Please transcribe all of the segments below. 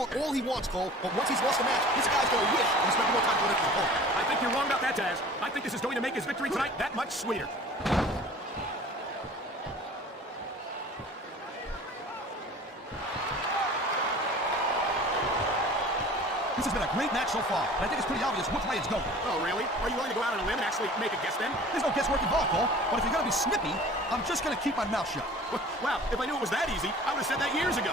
talk all he wants, Cole, but once he's lost the match, this guy's gonna wish he spent more time doing it for his opponent. I think you're wrong about that, Taz. I think this is going to make his victory tonight that much sweeter. This has been a great match so far, and I think it's pretty obvious which way it's going. Oh, really? Are you willing to go out on a limb and actually make a guess then? There's no guesswork involved, Cole, but if you're gonna be snippy, I'm just gonna keep my mouth shut. Wow, if I knew it was that easy, I would have said that years ago.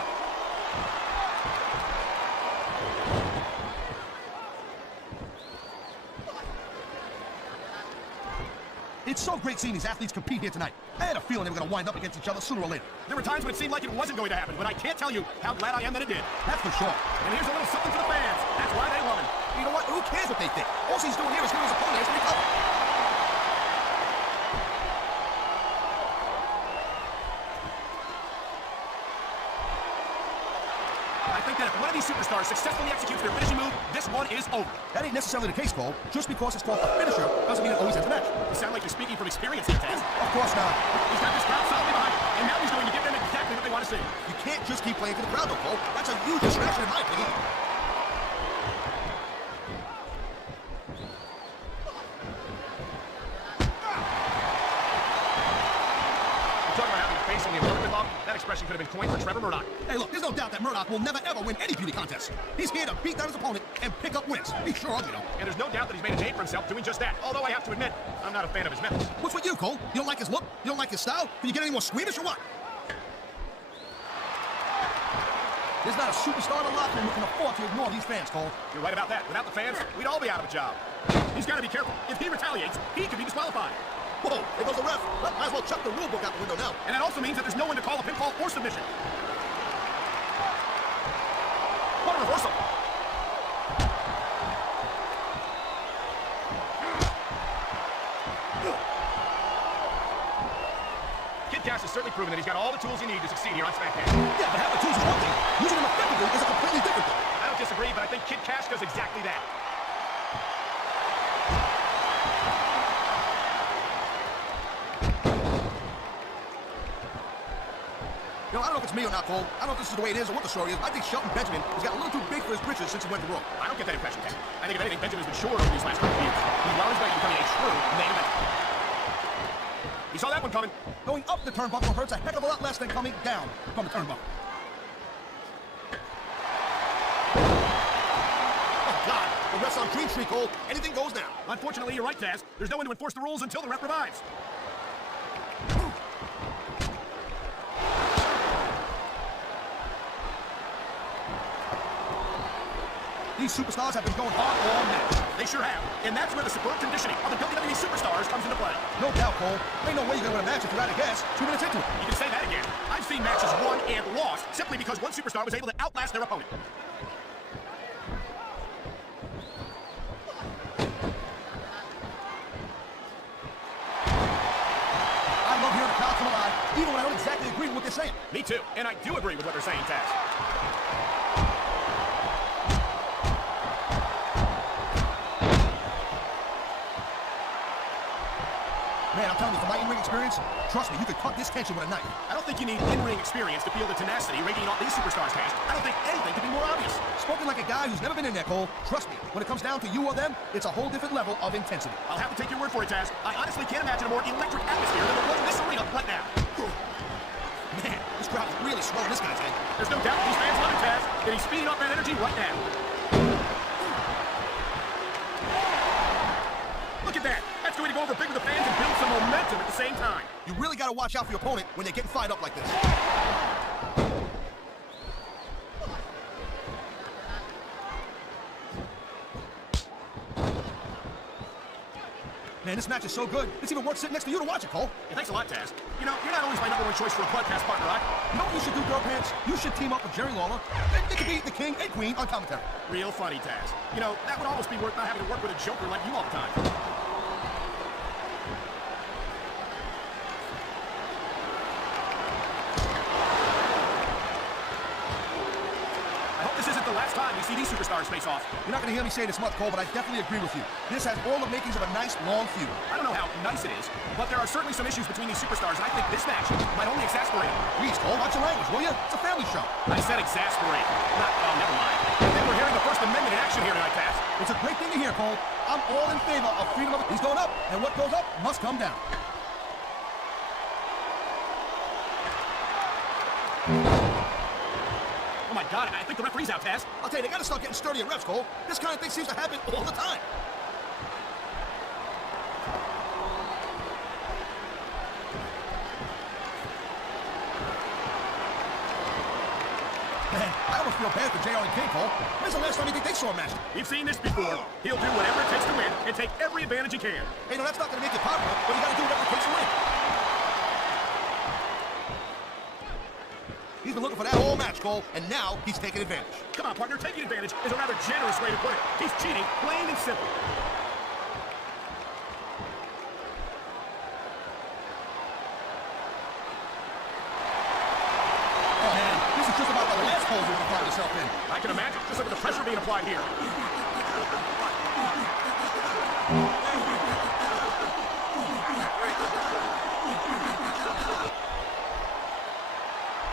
It's so great seeing these athletes compete here tonight. I had a feeling they were going to wind up against each other sooner or later. There were times when it seemed like it wasn't going to happen, but I can't tell you how glad I am that it did. That's for sure. And here's a little something for the fans. That's why they love him. You know what? Who cares what they think? All he's doing here is giving his opponent to recover. I think that if one of these superstars successfully executes their finishing move, this one is over. That ain't necessarily the case, Cole. Just because it's called a finisher doesn't mean it always ends a match. You sound like you're speaking from experience here, Taz. Of course not. He's got this crowd solidly behind him, and now he's going to give them exactly what they want to see. You can't just keep playing to the crowd, though, Cole. That's a huge distraction, in my opinion. That expression could have been coined for Trevor Murdoch. Hey, look, there's no doubt that Murdoch will never, ever win any beauty contest. He's here to beat down his opponent and pick up wins. He's sure ugly, though. And there's no doubt that he's made a name for himself doing just that. Although I have to admit, I'm not a fan of his methods. What's with you, Cole? You don't like his look? You don't like his style? Can you get any more squeamish or what? There's not a superstar in the locker room who can afford to ignore these fans, Cole. You're right about that. Without the fans, we'd all be out of a job. He's got to be careful. If he retaliates, he could be disqualified. Whoa, there goes the ref. Well, might as well chuck the rule book out the window now. And that also means that there's no one to call a pinfall or submission. What a reversal. Kid Cash has certainly proven that he's got all the tools he needs to succeed here on SmackDown. Yeah, but having the tools is one thing. Using them effectively is a completely different thing. I don't disagree, but I think Kid Cash does exactly that. You know, I don't know if it's me or not, Cole. I don't know if this is the way it is or what the story is. I think Shelton Benjamin has got a little too big for his britches since he went to Raw. I don't get that impression, Ted. I think if anything, Benjamin's been short over these last couple of years. He's well on his way to becoming a true main eventer. He saw that one coming. Going up the turnbuckle hurts a heck of a lot less than coming down from the turnbuckle. Oh, God. The ref's on Dream Street, Cole. Anything goes now. Unfortunately, you're right, Taz. There's no one to enforce the rules until the ref revives. These superstars have been going hard all match. They sure have. And that's where the superb conditioning of the WWE superstars comes into play. No doubt, Cole. Ain't no way you're going to win a match if you're out of gas 2 minutes into it. You can say that again. I've seen matches won and lost simply because one superstar was able to outlast their opponent. I love hearing the crowd come alive, even when I don't exactly agree with what they're saying. Me too. And I do agree with what they're saying, Taz. Man, I'm telling you, from my in-ring experience, trust me, you could cut this tension with a knife. I don't think you need in-ring experience to feel the tenacity radiating off these superstars, Taz. I don't think anything could be more obvious. Spoken like a guy who's never been in there, Cole. Trust me, when it comes down to you or them, it's a whole different level of intensity. I'll have to take your word for it, Taz. I honestly can't imagine a more electric atmosphere than the one in this arena right now. Man, this crowd is really swelling this guy's head. There's no doubt these fans love it, Taz, and he's speeding up that energy right now. Look at that. That's going to go over big with the fans and build some momentum at the same time. You really got to watch out for your opponent when they're getting fired up like this. Man, this match is so good, it's even worth sitting next to you to watch it, Cole. Yeah, thanks a lot, Taz. You know, you're not always my #1 choice for a podcast partner, right? You know what you should do, Girl Pants? You should team up with Jerry Lawler. They could be the king and queen on commentary. Real funny, Taz. You know, that would almost be worth not having to work with a joker like you all the time. I hope this isn't the last time we see these superstars face off. You're not going to hear me say this much, Cole, but I definitely agree with you. This has all the makings of a nice, long feud. I don't know how nice it is, but there are certainly some issues between these superstars, and I think this match might only exasperate them. Please, Cole, watch your language, will you? It's a family show. I said exasperate. Not, oh, never mind. I think we're hearing the First Amendment in action here tonight, Taz. It's a great thing to hear, Cole. I'm all in favor of freedom of... He's going up, and what goes up must come down. Oh my God, I think the referee's out, Taz. I'll tell you, they gotta start getting sturdy at refs, Cole. This kind of thing seems to happen all the time. Man, I almost feel bad for JR and King, Cole. When's the last time you think they saw a match? We've seen this before. He'll do whatever it takes to win and take every advantage he can. Hey, no, that's not gonna make you popular, but you gotta do whatever it takes to win. He's been looking for that whole match, Cole, and now he's taking advantage. Come on, partner, taking advantage is a rather generous way to put it. He's cheating, plain and simple. Oh, man, this is just about the last hole you're gonna find yourself in. I can imagine. Just look at the pressure being applied here.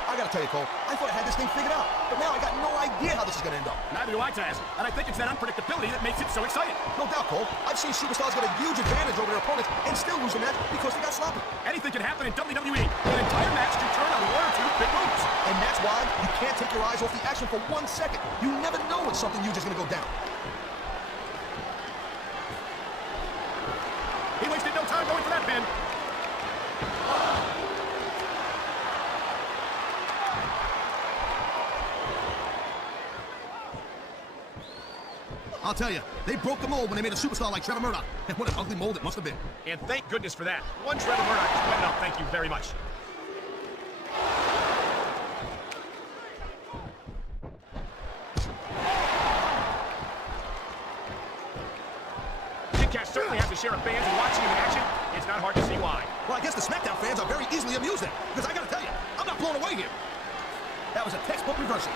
I gotta tell you, Cole, I thought I had this thing figured out, but now I got no idea how this is gonna end up. Neither do I, Taz. And I think it's that unpredictability that makes it so exciting. No doubt, Cole. I've seen superstars get a huge advantage over their opponents and still lose the match because they got sloppy. Anything can happen in WWE. An entire match can turn on one or two big moves. And that's why you can't take your eyes off the action for 1 second. You never know when something huge is gonna go down. He wasted no time going for that pin. I'll tell you, they broke the mold when they made a superstar like Trevor Murdoch. And what an ugly mold it must have been. And thank goodness for that. One Trevor Murdoch is good enough. Thank you very much. Big Cash certainly has a share of fans and watching him in action. It's not hard to see why. Well, I guess the SmackDown fans are very easily amused then. Because I gotta tell you, I'm not blown away here. That was a textbook reversal.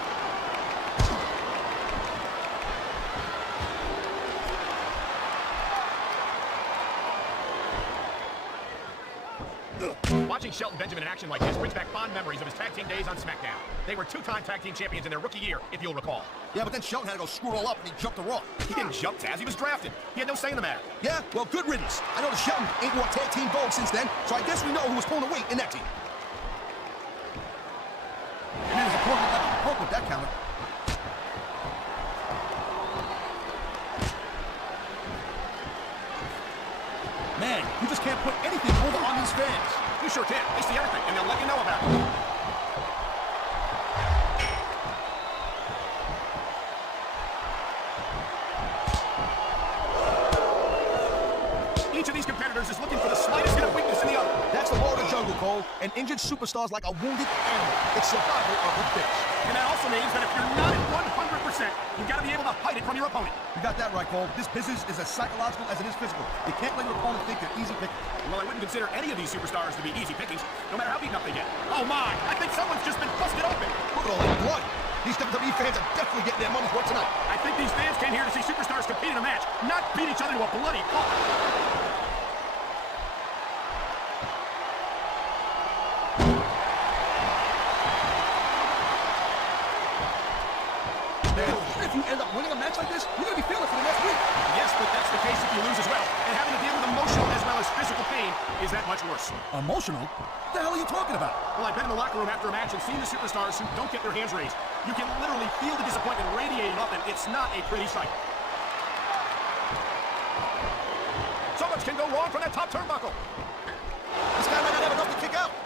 Watching Shelton Benjamin in action like this brings back fond memories of his tag team days on SmackDown. They were two-time tag team champions in their rookie year, if you'll recall. Yeah, but then Shelton had to go screw it all up and he jumped to Raw. He didn't jump, Taz. He was drafted. He had no say in the matter. Yeah, well, good riddance. I know the Shelton ain't won tag team gold since then, so I guess we know who was pulling the weight in that team. Man, there's a point like a hook with that counter. Man, you just can't put anything over on these fans. You sure can. They see everything, and they'll let you know about it. Each of these competitors is looking for the slightest hit of weakness in the other. That's the law of the jungle, Cole. An injured superstar's like a wounded animal. It's survival of the fittest. And that also means that if you're not at 100%, you've got to be able to hide it from your opponent. You got that right, Cole. This business is as psychological as it is physical. You can't let your opponent think they're easy pickings. Well, I wouldn't consider any of these superstars to be easy pickings, no matter how beaten up they get. Oh my, I think someone's just been busted open. Look at all that blood. These WWE fans are definitely getting their money's worth tonight. I think these fans came here to see superstars compete in a match, not beat each other to a bloody pulp. If you end up winning a match like this, you're going to be feeling it for the next week. Yes, but that's the case if you lose as well. And having to deal with emotional as well as physical pain is that much worse. Emotional? What the hell are you talking about? Well, I've been in the locker room after a match and seen the superstars who don't get their hands raised. You can literally feel the disappointment radiating off them. It's not a pretty sight. So much can go wrong from that top turnbuckle. This guy might not have enough to kick out.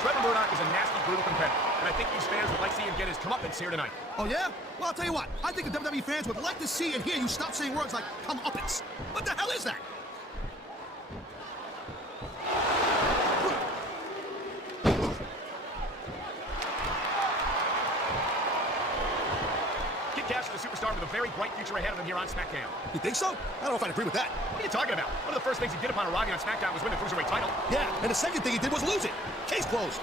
Trevor Murdoch is a nasty, brutal competitor, and I think these fans would like to see him get his comeuppance here tonight. Oh, yeah? Well, I'll tell you what. I think the WWE fans would like to see and hear you stop saying words like comeuppance. What the hell is that? Kid Cash, the superstar of with a very bright future ahead of him here on SmackDown. You think so? I don't know if I'd agree with that. What are you talking about? One of the first things he did upon arriving on SmackDown was win the Cruiserweight title. Yeah, and the second thing he did was lose it. Case closed.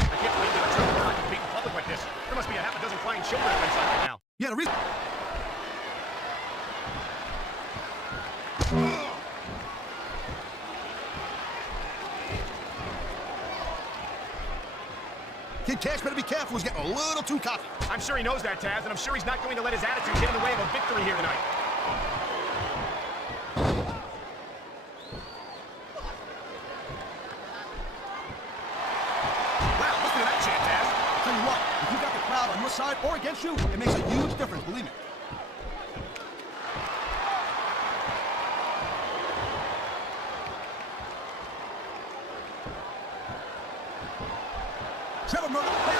I can't believe that a triple threat can compete in public like this. There must be a half a dozen crying children at ringside right now. Yeah, the reason... Kid Cash better be careful. He's getting a little too cocky. I'm sure he knows that, Taz, and I'm sure he's not going to let his attitude get in the way of a victory here tonight. Wow, listen to that chant, Taz. Tell you what, if you got the crowd on your side or against you, it makes a huge difference, believe me. Trevor Murdoch.